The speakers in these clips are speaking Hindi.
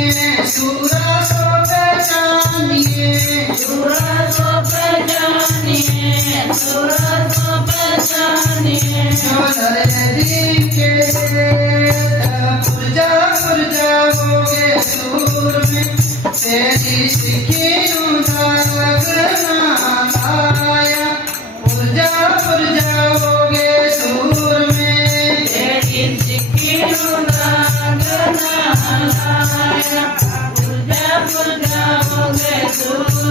Amen. Oh,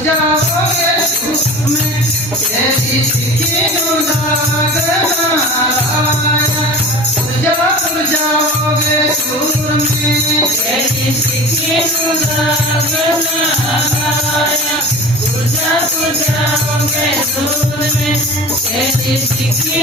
जाओगे में तेरी की दुर्गाया तुरजा तुर जाओगे में तेरी की दुर्गाया तुरजा तुर जाओगे सुर में तेरी की